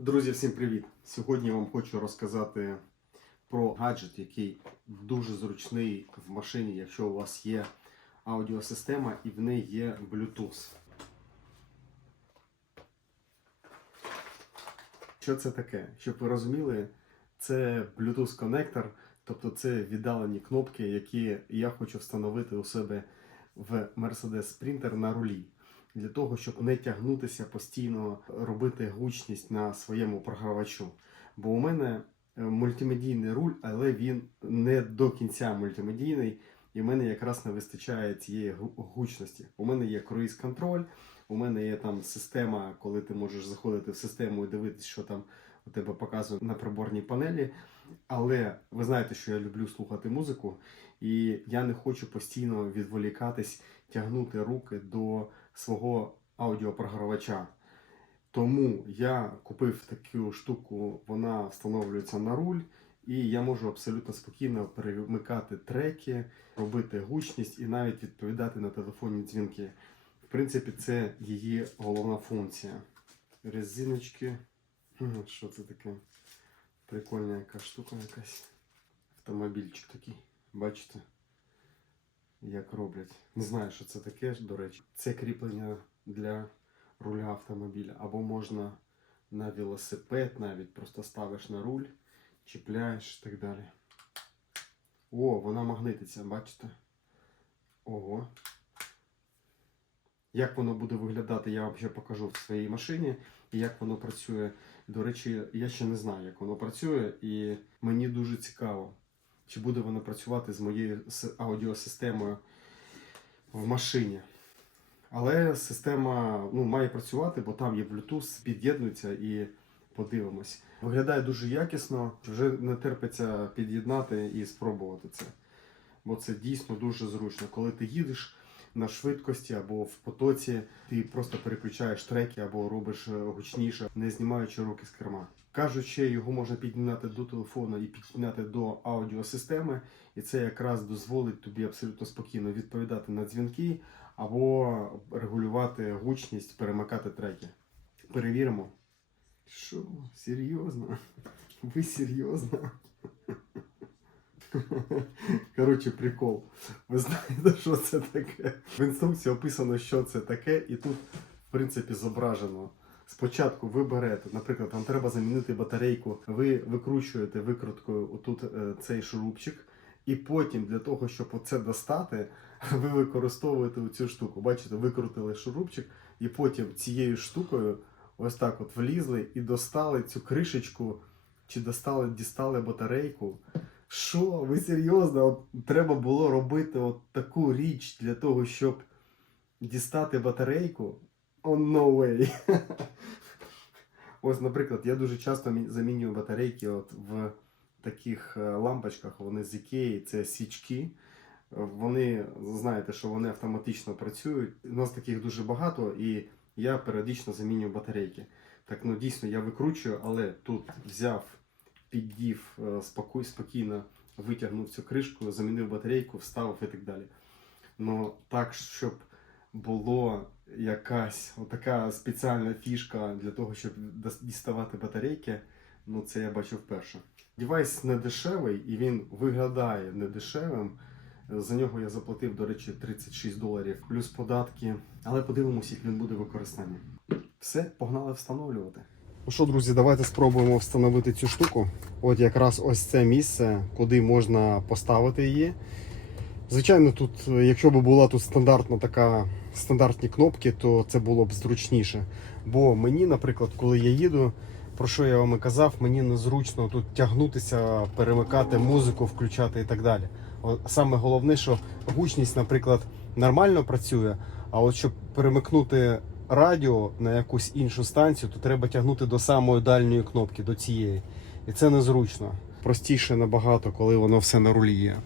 Друзі, всім привіт! Сьогодні я вам хочу розказати про гаджет, який дуже зручний в машині, якщо у вас є аудіосистема і в неї є Bluetooth. Що це таке? Щоб ви розуміли, це Bluetooth коннектор, тобто це віддалені кнопки, які я хочу встановити у себе в Mercedes Sprinter на рулі для того, щоб не тягнутися постійно, робити гучність на своєму програвачу. Бо у мене е, мультимедійний руль, але він не до кінця мультимедійний, і в мене якраз не вистачає цієї гучності. У мене є круїз контроль, у мене є там система, коли ти можеш заходити в систему і дивитися, що там у тебе показує на приборній панелі. Але ви знаєте, що я люблю слухати музику, і я не хочу постійно відволікатись, тягнути руки до свого аудіопрогравача. Тому я купив таку штуку, вона встановлюється на руль, і я можу абсолютно спокійно перемикати треки, робити гучність і навіть відповідати на телефонні дзвінки. В принципі, це її головна функція. Резиночки. Що це таке? Прикольна яка штука якась. Автомобільчик такий. Бачите? Як роблять. Не знаю, що це таке, до речі. Це кріплення для руля автомобіля. Або можна на велосипед навіть просто ставиш на руль, чіпляєш і так далі. О, вона магнититься, бачите? Ого. Як воно буде виглядати, я вам ще покажу в своїй машині. І як воно працює. До речі, я ще не знаю, як воно працює, і мені дуже цікаво, чи буде воно працювати з моєю аудіосистемою в машині. Але система ну, має працювати, бо там є Bluetooth, під'єднується і подивимось. Виглядає дуже якісно, вже не терпиться під'єднати і спробувати це. Бо це дійсно дуже зручно. Коли ти їдеш на швидкості або в потоці, ти просто переключаєш треки або робиш е, гучніше, не знімаючи руки з керма. Кажуть, ще його можна під'єднати до телефону і під'єднати до аудіосистеми, і це якраз дозволить тобі абсолютно спокійно відповідати на дзвінки або регулювати гучність, перемикати треки. Перевіримо. Що? Серйозно? Ви серйозно? Коротше, прикол. Ви знаєте, що це таке? В інструкції описано, що це таке, і тут, в принципі, зображено. Спочатку ви берете, наприклад, вам треба замінити батарейку, ви викручуєте викруткою отут е, цей шурупчик, і потім для того, щоб оце достати, ви використовуєте цю штуку. Бачите, викрутили шурупчик, і потім цією штукою ось так от влізли і достали цю кришечку, чи достали, дістали батарейку. Що? Ви серйозно? От треба було робити от таку річ для того, щоб дістати батарейку? Oh, no way. Ось, наприклад, я дуже часто замінюю батарейки от в таких е, лампочках, вони з Ікеї, це свічки. Е, Вони, знаєте, що вони автоматично працюють. У нас таких дуже багато, і я періодично замінюю батарейки. Так, ну дійсно, я викручую, але тут взяв, піддів е, спокій, спокійно, витягнув цю кришку, замінив батарейку, вставив і так далі. Ну так, щоб було якась така спеціальна фішка для того, щоб діставати батарейки, ну це я бачу вперше. Девайс не дешевий і він виглядає недешевим. За нього я заплатив, до речі, 36 доларів плюс податки. Але подивимося, як він буде в використанні. Все, погнали встановлювати. Ну що, друзі, давайте спробуємо встановити цю штуку. От якраз ось це місце, куди можна поставити її. Звичайно, тут, якщо б була тут стандартна така стандартні кнопки, то це було б зручніше. Бо мені, наприклад, коли я їду, про що я вам і казав, мені незручно тут тягнутися, перемикати музику, включати і так далі. Саме головне, що гучність, наприклад, нормально працює, а от щоб перемикнути радіо на якусь іншу станцію, то треба тягнути до самої дальньої кнопки, до цієї. І це незручно. Простіше набагато, коли воно все на рулі є.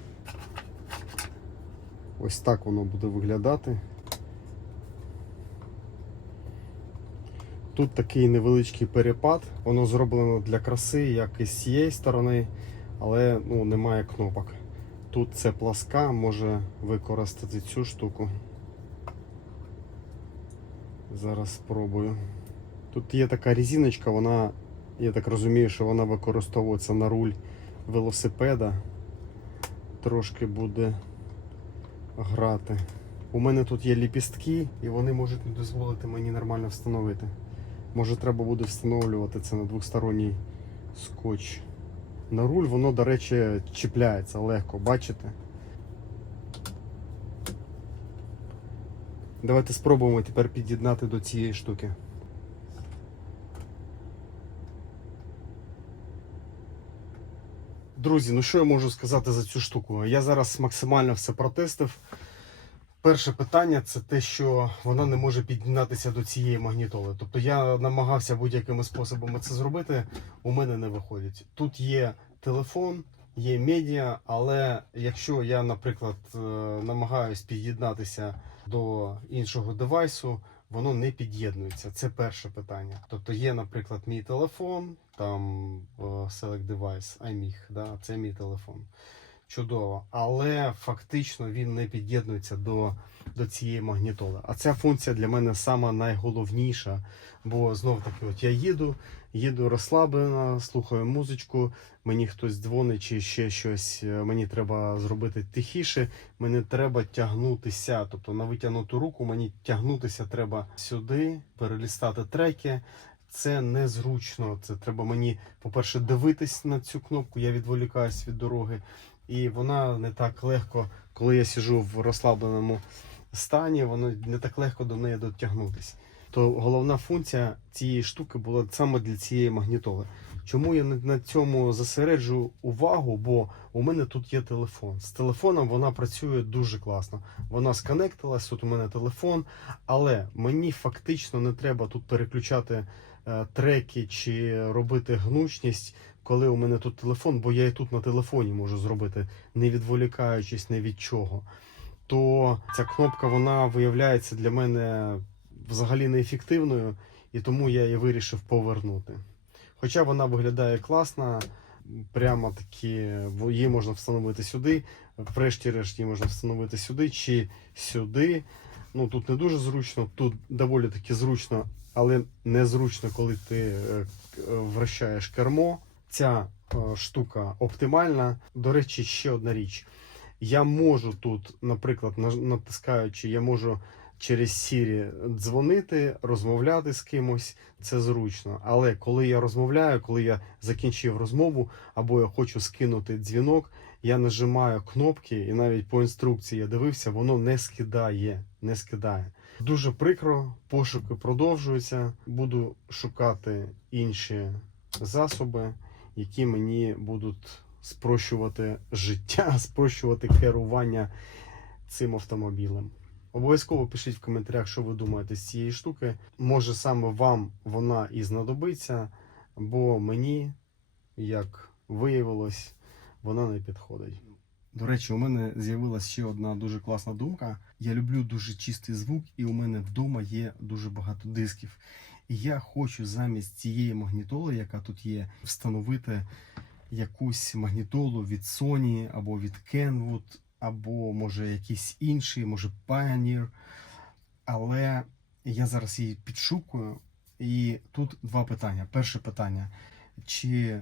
Ось так воно буде виглядати. Тут такий невеличкий перепад, воно зроблено для краси, як і з цієї сторони, але ну, немає кнопок. Тут це пласка, може використати цю штуку. Зараз спробую. Тут є така резиночка, вона Я так розумію, що вона використовується на руль велосипеда. Трошки буде грати. У мене тут є ліпістки, і вони можуть не дозволити мені нормально встановити. Може, треба буде встановлювати це на двосторонній скотч. На руль воно, до речі, чіпляється легко, бачите? Давайте спробуємо тепер під'єднати до цієї штуки. Друзі, ну що я можу сказати за цю штуку? Я зараз максимально все протестив. Перше питання це те, що вона не може під'єднатися до цієї магнітоли. Тобто я намагався будь-якими способами це зробити, у мене не виходить. Тут є телефон, є медіа, але якщо я, наприклад, е, намагаюсь під'єднатися до іншого девайсу, воно не під'єднується. Це перше питання. Тобто є, наприклад, мій телефон, там е, Select Device, iMig, да, це мій телефон. Чудово, але фактично він не під'єднується до, до цієї магнітоли. А ця функція для мене сама найголовніша. Бо знов таки, от я їду, їду розслаблено, слухаю музичку, мені хтось дзвонить чи ще щось, е, мені треба зробити тихіше, мені треба тягнутися. Тобто на витягнуту руку мені тягнутися треба сюди, перелістати треки. Це незручно. Це треба мені, по-перше, дивитись на цю кнопку, я відволікаюсь від дороги. І вона не так легко, коли я сижу в розслабленому стані, воно не так легко до неї дотягнутися. То головна функція цієї штуки була саме для цієї магнітоли. Чому я на- цьому зосереджу увагу? Бо у мене тут є телефон. З телефоном вона працює дуже класно. Вона сконектилась, тут у мене телефон, але мені фактично не треба тут переключати е, треки чи робити гнучність, коли у мене тут телефон, бо я і тут на телефоні можу зробити, не відволікаючись ні від чого. То ця кнопка вона виявляється для мене взагалі неефективною, і тому я її вирішив повернути. Хоча вона виглядає класно, прямо таки її можна встановити сюди, врешті-решт її можна встановити сюди чи сюди. Ну тут не дуже зручно, тут доволі таки зручно, але незручно, коли ти е, е, вращаєш кермо. Ця е, штука оптимальна. До речі, ще одна річ. Я можу тут, наприклад, натискаючи, я можу через Siri дзвонити, розмовляти з кимось. Це зручно. Але коли я розмовляю, коли я закінчив розмову, або я хочу скинути дзвінок, я нажимаю кнопки, і навіть по інструкції я дивився, воно не скидає. Не скидає. Дуже прикро, пошуки продовжуються. Буду шукати інші засоби, які мені будуть спрощувати життя, спрощувати керування цим автомобілем. Обов'язково пишіть в коментарях, що ви думаєте з цієї штуки. Може саме вам вона і знадобиться, бо мені, як виявилось, вона не підходить. До речі, у мене з'явилася ще одна дуже класна думка. Я люблю дуже чистий звук, і у мене вдома є дуже багато дисків. І я хочу замість цієї магнітоли, яка тут є, встановити якусь магнітолу від Sony або від Kenwood, або може якийсь інший, може Pioneer. Але я зараз її підшукую. І тут два питання. Перше питання: чи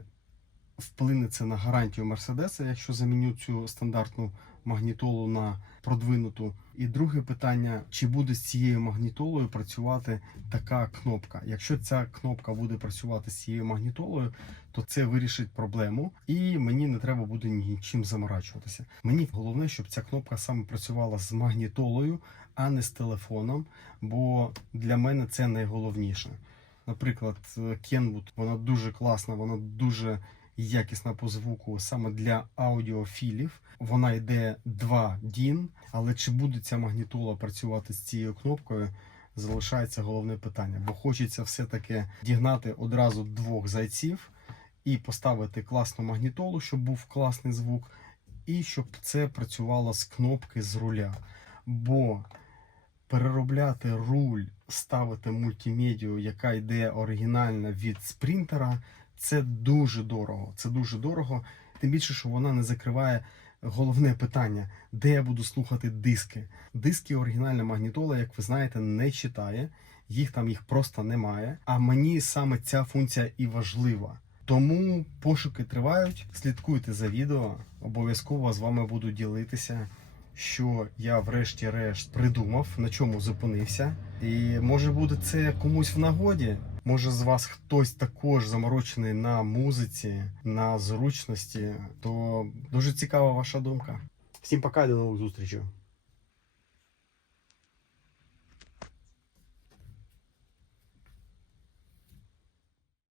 вплине це на гарантію Мерседеса, якщо заміню цю стандартну магнітолу на продвинуту? І друге питання: чи буде з цією магнітолою працювати така кнопка? Якщо ця кнопка буде працювати з цією магнітолою, то це вирішить проблему, і мені не треба буде нічим заморачуватися. Мені головне, щоб ця кнопка саме працювала з магнітолою, а не з телефоном, бо для мене це найголовніше. Наприклад, Kenwood, вона дуже класна, вона дуже якісна по звуку саме для аудіофілів. Вона йде 2 DIN, але чи буде ця магнітола працювати з цією кнопкою? Залишається головне питання, бо хочеться все-таки дігнати одразу двох зайців і поставити класну магнітолу, щоб був класний звук, і щоб це працювало з кнопки з руля. Бо переробляти руль, ставити мультимедію, яка йде оригінальна від спринтера, це дуже дорого. Це дуже дорого. Тим більше, що вона не закриває головне питання, де я буду слухати диски. Диски оригінальна магнітола, як ви знаєте, не читає. їх там їх просто немає. А мені саме ця функція і важлива. Тому пошуки тривають. Слідкуйте за відео. Обов'язково з вами буду ділитися, що я врешті-решт придумав, на чому зупинився. І може буде це комусь в нагоді. Може з вас хтось також заморочений на музиці, на зручності, то дуже цікава ваша думка. Всім пока, до нових зустрічей.